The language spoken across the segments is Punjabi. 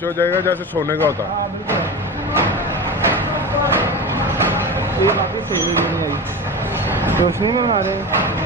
वॉश हो जाएगा जैसे सोने का होता है। ये बाकी सही नहीं है, रोशनी में बना रहे हैं।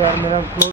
यार मेरा फ्लो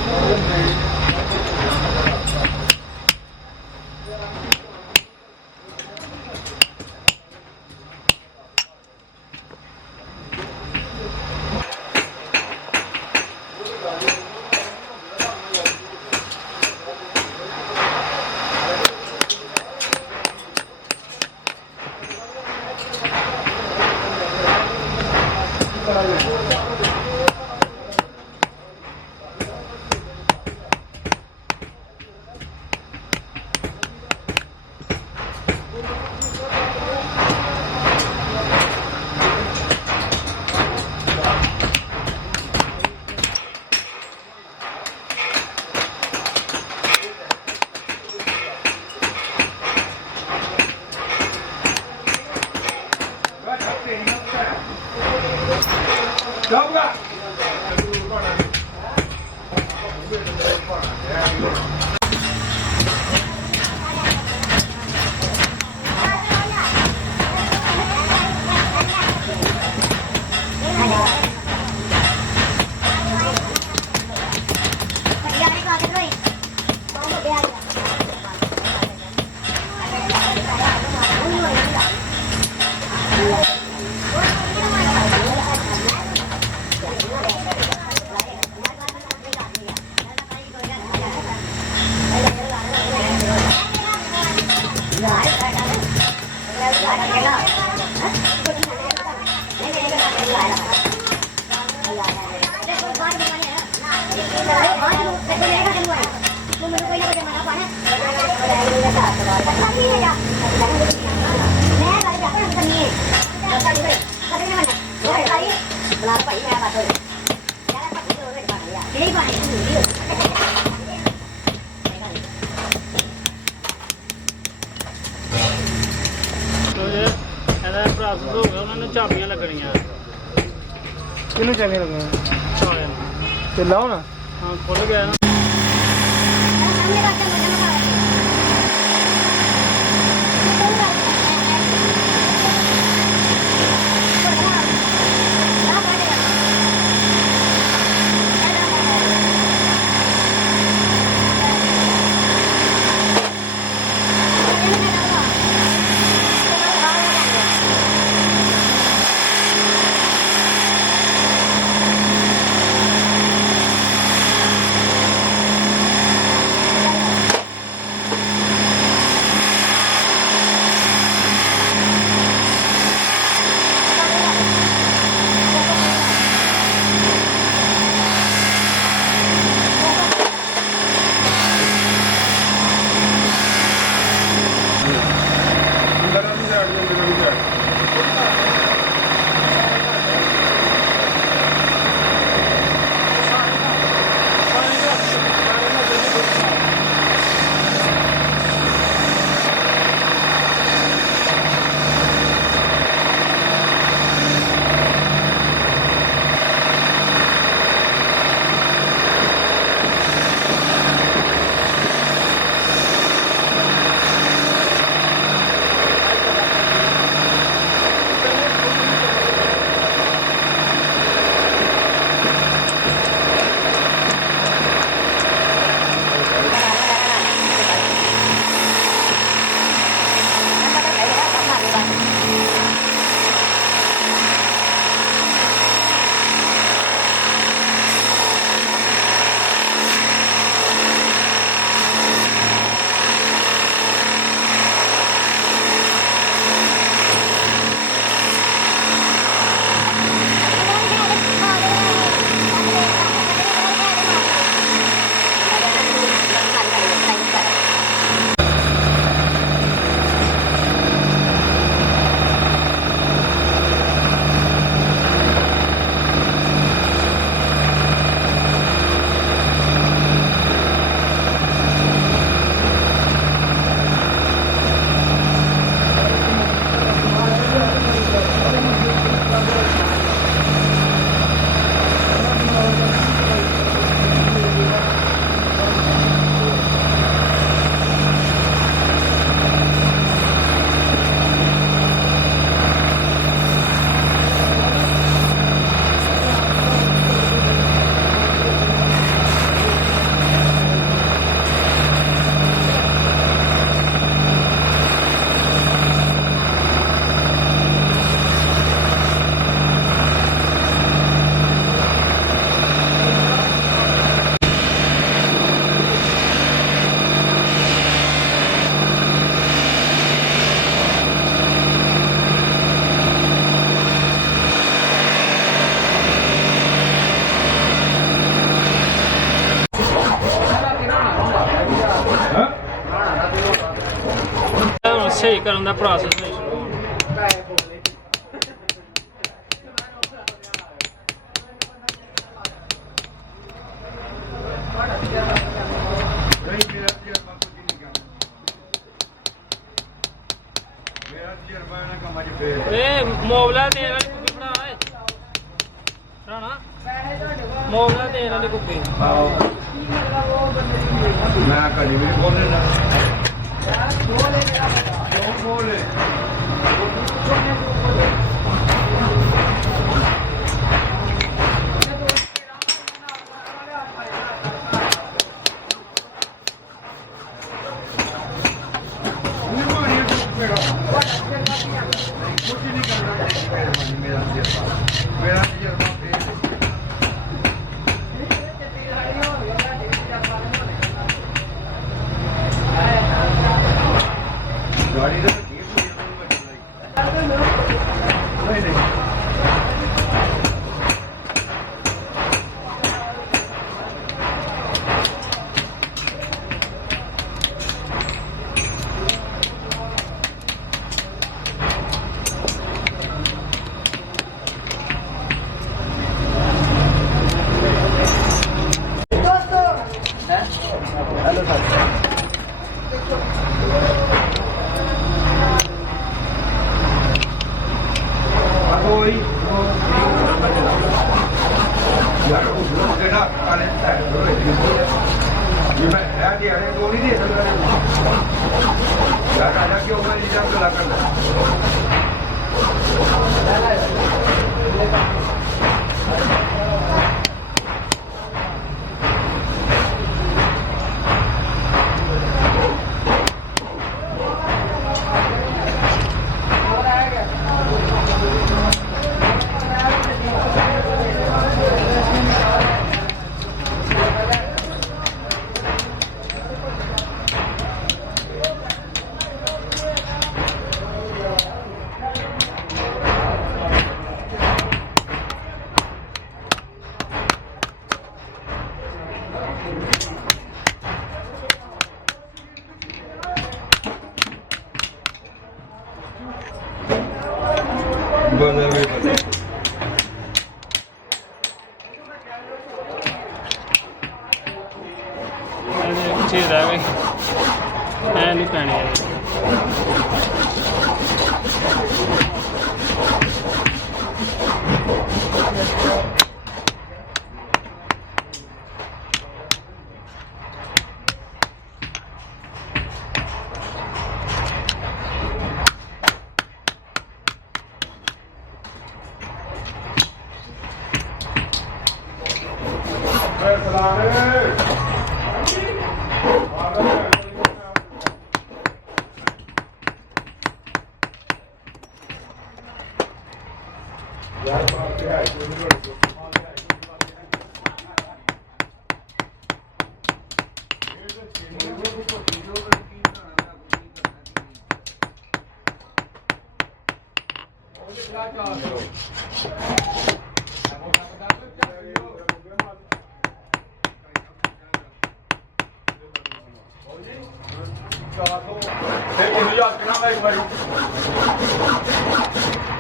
चाबियां लगनियां किन्नू चाबियां लगनियां ते लाओ ना। हाँ खुल गया ना। ਸਹੀ ਕਰਨ ਦਾ ਪ੍ਰੋਸੈਸ ਨਹੀਂ ਸ਼ੁਰੂ ਹੋਣਾ। ਇਹ ਮੋਬਲਾ ਤੇਲ ਵਾਲੀ ਕੁੱਪੀ ਬਣਾ ਏ ਰਾਣਾ ਮੋਬਲਾ ਤੇਲ ਵਾਲੀ ਕੁੱਪੀ ਮੈਂ ਕਦੀ ਵੀ ਬੋਲੇ ਨਾ ਬੋਲੇ ਮੇਰਾ ਤਜਰਬਾ ਗਾੜੀ ਦਾ ਨਹੀਂ ਨਹੀਂ हेलो सर ਕੋਈ ਯਾਰ ਉਹ ਲੋਕ ਕਿਹੜਾ ਕਾਲੇ ਟਾਇਰ ਹੋਏ ਜੀ ਮੈਂ ਇਹ ਦੀ ਅਰੇ ਦੋ ਨਹੀਂ ਦੇ ਸਕਦਾ ਯਾਰ ਆਇਆ ਕਿਉਂ ਮੈਂ ਇਹ ਕੰਮ ਲਾ ਕਰਦਾ ਬਦਲ ਵੀ ਬਦਲ ਇਹਦੇ ਪਿੱਛੇ ਰਹਿ ਗਏ ਐ ਨਹੀਂ ਪੈਣੀ ਯਾਦ ਕਰਾਂਗਾ ਇੱਕ ਵਾਰੀ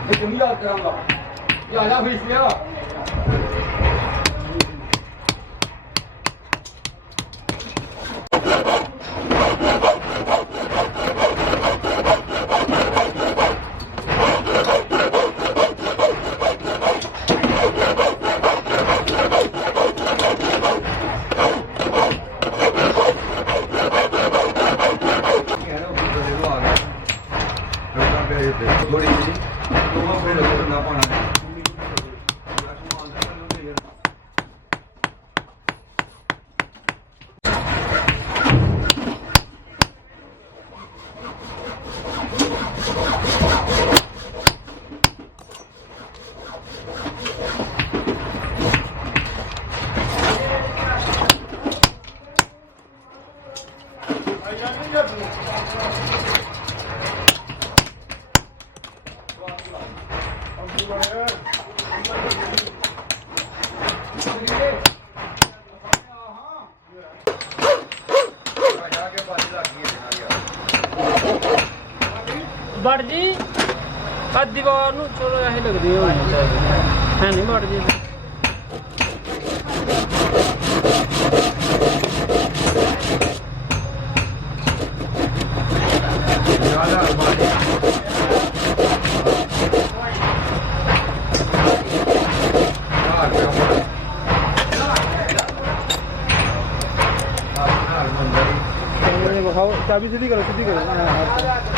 ਇਹ ਯਾਦ ਕਰਾਂਗਾ ਯਾਦਾ ਫੀਸ ਪਿਆ ਥੋੜੀ ਜੀ ਉਹ ਫਿਰ ਨਾ ਪਾਣਾ ਵੜ ਜੀ ਆ ਦੀਵਾਰ ਨੂੰ ਚਲੋ ਇਹ ਲੱਗਦੀ ਹੋਣੀ ਚਾਹੀਦੀ ਹੈ ਨਹੀਂ ਵੜ ਜੀ ਜ਼ਿਆਦਾ ਮਾਰੀ कैमरे में दिखाओ चाबी सीधी करो